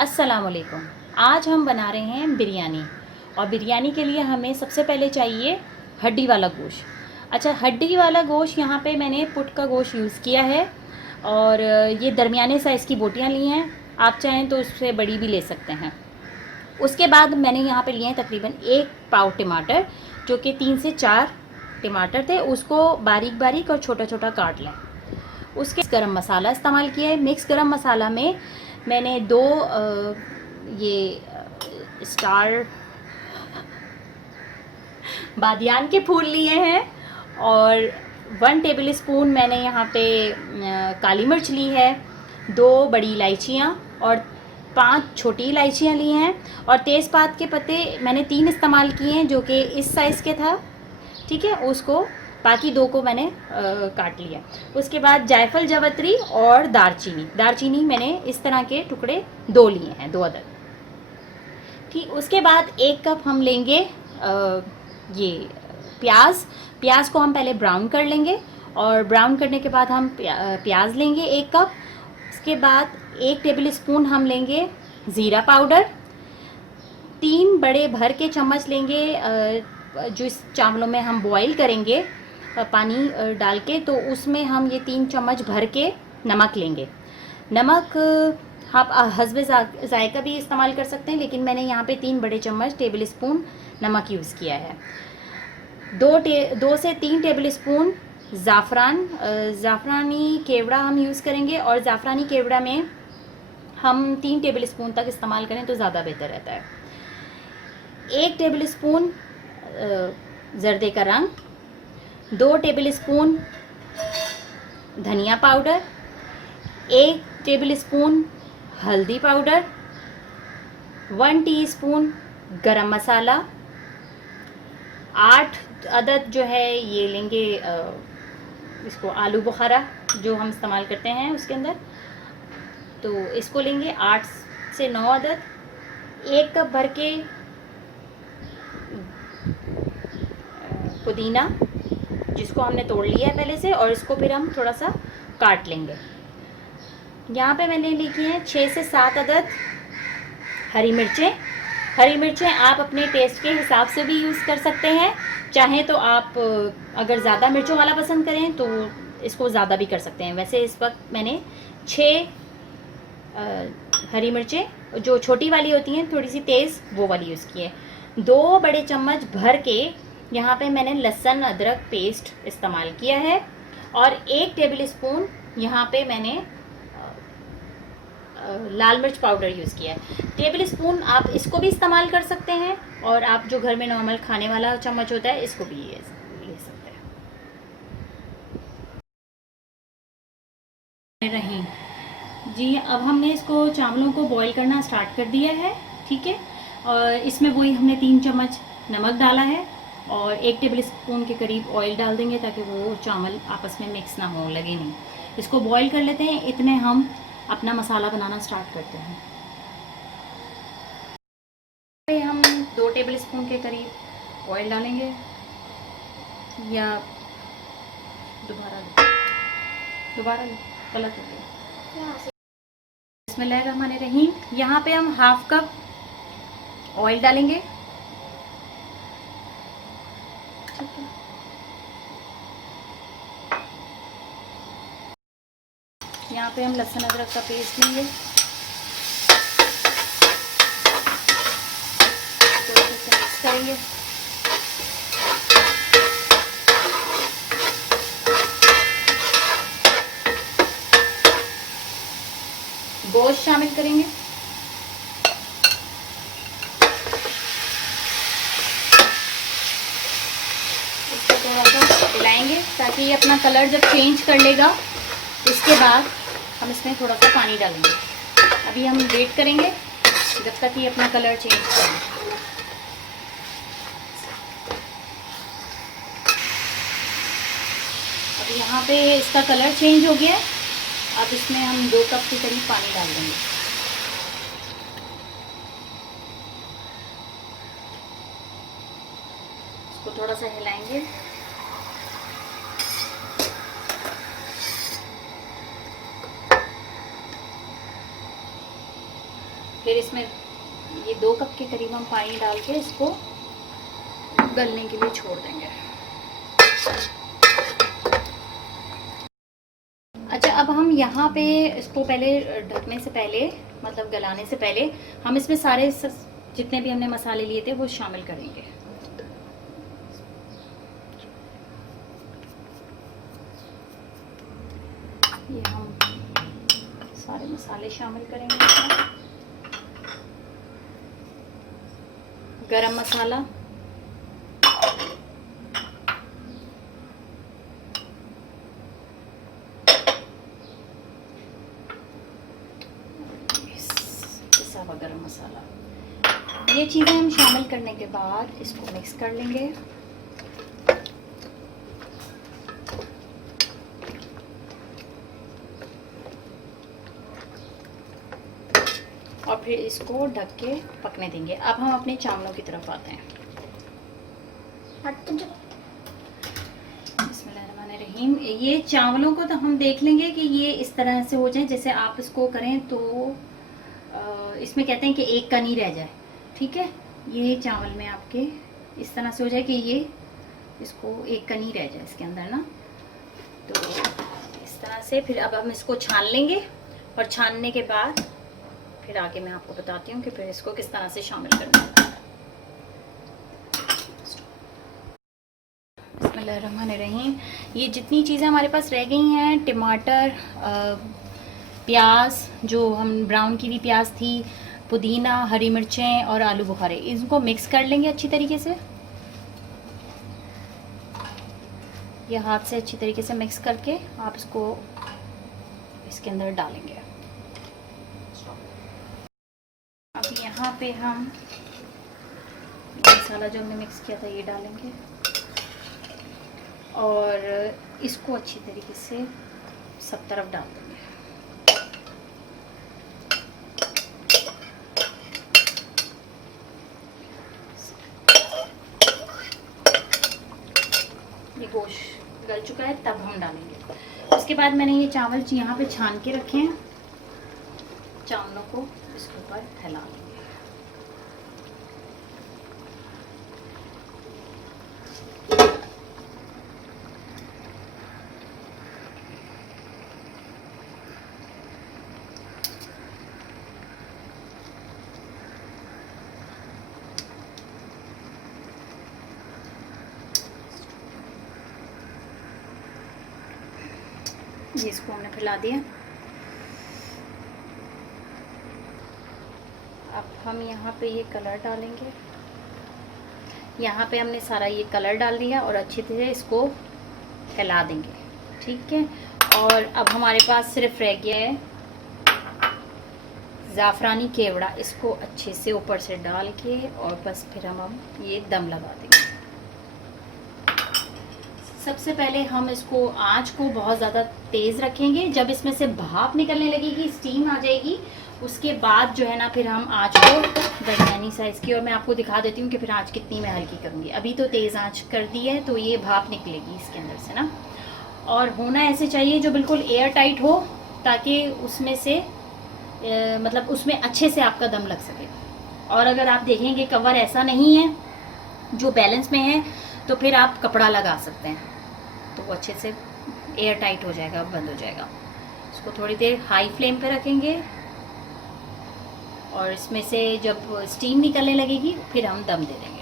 अस्सलाम वालेकुम। आज हम बना रहे हैं बिरयानी। और बिरयानी के लिए हमें सबसे पहले चाहिए हड्डी वाला गोश्त। अच्छा, हड्डी वाला गोश्त यहाँ पे मैंने पुट का गोश्त यूज़ किया है और ये दरमियाने साइज़ की बोटियाँ ली हैं। आप चाहें तो उससे बड़ी भी ले सकते हैं। उसके बाद मैंने यहाँ पे लिए हैं तकरीबन 1 पाव टमाटर, जो कि 3 से 4 टमाटर थे। उसको बारीक बारीक और छोटा छोटा काट लें। उसके गरम मसाला इस्तेमाल किया है। मिक्स गरम मसाला में मैंने 2 स्टार बादियान के फूल लिए हैं और 1 टेबल स्पून मैंने यहाँ पे काली मिर्च ली है, 2 बड़ी इलायचियाँ और 5 छोटी इलायचियाँ ली हैं। और तेज़पात के पत्ते मैंने 3 इस्तेमाल किए हैं, जो कि इस साइज़ के था, ठीक है। उसको बाकी 2 को मैंने काट लिया। उसके बाद जायफल, जावित्री और दालचीनी मैंने इस तरह के टुकड़े 2 लिए हैं, 2 अदद, ठीक। उसके बाद 1 कप हम लेंगे ये प्याज को हम पहले ब्राउन कर लेंगे और ब्राउन करने के बाद हम प्याज लेंगे 1 कप। उसके बाद 1 टेबल स्पून हम लेंगे ज़ीरा पाउडर, 3 बड़े भर के चम्मच लेंगे जो इस चावलों में हम बॉईल करेंगे पानी डाल के, तो उसमें हम ये 3 चम्मच भर के नमक लेंगे। नमक आप हस्बे जायका भी इस्तेमाल कर सकते हैं, लेकिन मैंने यहाँ पे 3 बड़े चम्मच टेबल स्पून नमक यूज़ किया है। 2 से 3 टेबल स्पून ज़ाफ़रानी केवड़ा हम यूज़ करेंगे और ज़ाफ़रानी केवड़ा में हम 3 टेबल स्पून तक इस्तेमाल करें तो ज़्यादा बेहतर रहता है। 1 टेबल स्पून ज़र्दे का रंग, 2 टेबल स्पून धनिया पाउडर, 1 टेबल स्पून हल्दी पाउडर, 1 टीस्पून गरम मसाला, 8 अदद जो है ये लेंगे इसको आलू बुखारा जो हम इस्तेमाल करते हैं उसके अंदर, तो इसको लेंगे 8 से 9 अदद। 1 कप भर के पुदीना जिसको हमने तोड़ लिया है पहले से, और इसको फिर हम थोड़ा सा काट लेंगे। यहाँ पे मैंने लिखी हैं 6 से 7 अदद हरी मिर्चें आप अपने टेस्ट के हिसाब से भी यूज़ कर सकते हैं। चाहें तो आप अगर ज़्यादा मिर्चों वाला पसंद करें तो इसको ज़्यादा भी कर सकते हैं। वैसे इस वक्त मैंने 6 हरी मिर्चें जो छोटी वाली होती हैं, थोड़ी सी तेज़, वो वाली यूज़ की है। 2 बड़े चम्मच भर के यहाँ पे मैंने लहसुन अदरक पेस्ट इस्तेमाल किया है और 1 टेबल स्पून यहाँ पे मैंने लाल मिर्च पाउडर यूज़ किया है। टेबल स्पून आप इसको भी इस्तेमाल कर सकते हैं और आप जो घर में नॉर्मल खाने वाला चम्मच होता है इसको भी ले सकते हैं। जी, अब हमने इसको चावलों को बॉईल करना स्टार्ट कर दिया है, ठीक है। और इसमें वही हमने 3 चम्मच नमक डाला है और 1 टेबल स्पून के करीब ऑयल डाल देंगे ताकि वो चावल आपस में मिक्स ना हो, लगे नहीं। इसको बॉईल कर लेते हैं, इतने हम अपना मसाला बनाना स्टार्ट करते हैं। हम 2 टेबल स्पून के करीब ऑयल डालेंगे, या दोबारा गलत हो गया। बिस्मिल्लाहिर्रहमानिर्रहीम। यहाँ पे हम 1/2 कप ऑयल डालेंगे, ठीक है। यहाँ पे हम लहसुन अदरक का पेस्ट लेंगे, तो इसे मिक्स करेंगे। गोश्त शामिल करेंगे, इसको थोड़ा सा हिलाएंगे ताकि ये अपना कलर जब चेंज कर लेगा, इसके बाद हम इसमें थोड़ा सा पानी डालेंगे। अभी हम वेट करेंगे जब तक ये अपना कलर चेंज करे। अब यहाँ पे इसका कलर चेंज हो गया है। अब इसमें हम 2 कप के करीब पानी डाल देंगे। इसको थोड़ा सा हिलाएंगे। फिर इसमें ये 2 कप के करीब हम पानी डाल के इसको गलने के लिए छोड़ देंगे। अच्छा, अब हम यहाँ पे इसको पहले ढकने से पहले, मतलब गलाने से पहले, हम इसमें सारे जितने भी हमने मसाले लिए थे वो शामिल करेंगे। ये हम सारे मसाले शामिल करेंगे इसमें। गरम मसाला, पिसा हुआ गरम मसाला, ये चीज़ें हम शामिल करने के बाद इसको मिक्स कर लेंगे। और फिर इसको ढक के पकने देंगे। अब हम अपने चावलों की तरफ आते हैं। बिस्मिल्लाहिर्रहमानिर्रहीम। ये चावलों को तो हम देख लेंगे कि ये इस तरह से हो जाए, जैसे आप इसको करें तो इसमें कहते हैं कि एक कनी रह जाए। ठीक है, ये चावल में आपके इस तरह से हो जाए कि ये इसको एक कनी रह जाए इसके अंदर ना, तो इस तरह से। फिर अब हम इसको छान लेंगे और छानने के बाद फिर आगे मैं आपको बताती हूँ कि फिर इसको किस तरह से शामिल करना है। बिस्मिल्लाहिर्रहमानिर्रहीम। ये जितनी चीज़ें हमारे पास रह गई हैं, टमाटर, प्याज, जो हम ब्राउन की भी प्याज थी, पुदीना, हरी मिर्चें और आलू बुखारे, इनको मिक्स कर लेंगे अच्छी तरीके से। ये हाथ से अच्छी तरीके से मिक्स करके आप इसको इसके अंदर डालेंगे। अब यहाँ पे हम मसाला जो हमने मिक्स किया था ये डालेंगे और इसको अच्छी तरीके से सब तरफ डाल देंगे। ये गोश्त गल चुका है, तब हम डालेंगे। उसके बाद मैंने ये चावल यहाँ पे छान के रखे हैं, चावलों को इसके ऊपर फैला लेंगे। ये इसको हमने फैला दिया। अब हम यहाँ पे ये कलर डालेंगे। यहाँ पे हमने सारा ये कलर डाल दिया और अच्छी तरह इसको फैला देंगे। ठीक है, और अब हमारे पास सिर्फ रह गया है ज़ाफ़रानी केवड़ा। इसको अच्छे से ऊपर से डाल के और बस फिर हम ये दम लगा देंगे। सबसे पहले हम इसको आंच को बहुत ज़्यादा तेज़ रखेंगे। जब इसमें से भाप निकलने लगेगी, स्टीम आ जाएगी, उसके बाद जो है ना फिर हम आंच को दरमियानी साइज़ की, और मैं आपको दिखा देती हूँ कि फिर आंच कितनी मैं हल्की करूँगी। अभी तो तेज़ आंच कर दी है तो ये भाप निकलेगी इसके अंदर से ना, और होना ऐसे चाहिए जो बिल्कुल एयर टाइट हो, ताकि उसमें से मतलब उसमें अच्छे से आपका दम लग सके। और अगर आप देखेंगे कवर ऐसा नहीं है जो बैलेंस में है, तो फिर आप कपड़ा लगा सकते हैं, तो वो अच्छे से एयर टाइट हो जाएगा, बंद हो जाएगा। इसको थोड़ी देर हाई फ्लेम पे रखेंगे और इसमें से जब स्टीम निकलने लगेगी फिर हम दम दे देंगे।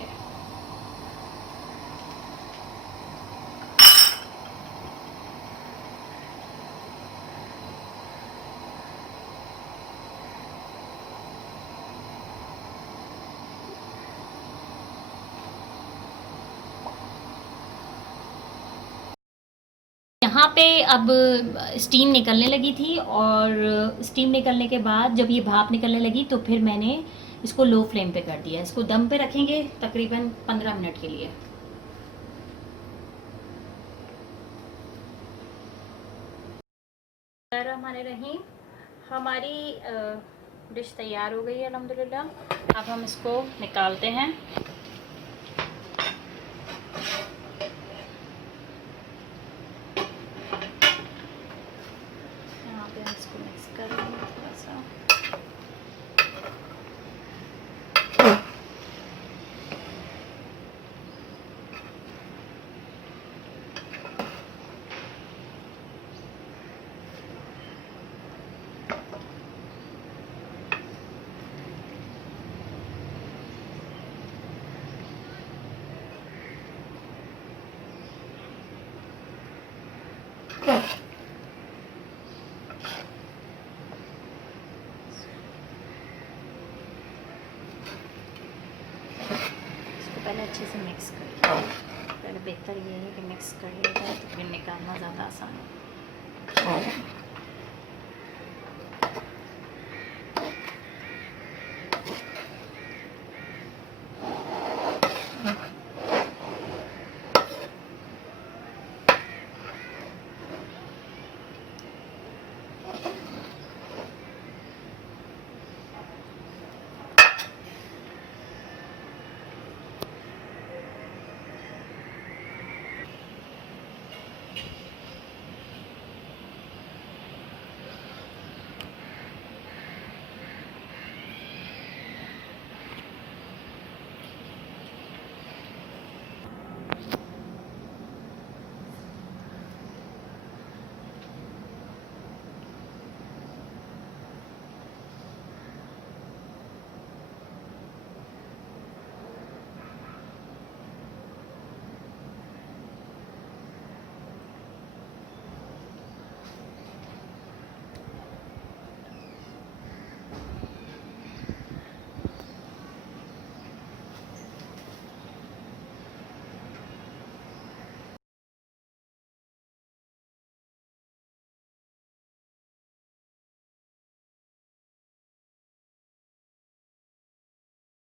यहाँ पे अब स्टीम निकलने लगी थी, और स्टीम निकलने के बाद जब ये भाप निकलने लगी तो फिर मैंने इसको लो फ्लेम पे कर दिया। इसको दम पे रखेंगे तकरीबन 15 मिनट के लिए। बिस्मिल्लाहिर्रहमानिर्रहीम। हमारी डिश तैयार हो गई है अल्हम्दुलिल्लाह। अब हम इसको निकालते हैं। इसको मिक्स कर लेंगे थोड़ा सा। इसको पहले अच्छे से मिक्स कर लीजिए। पहले बेहतर ये है कि मिक्स कर लिया जाए तो फिर निकालना ज़्यादा आसान है।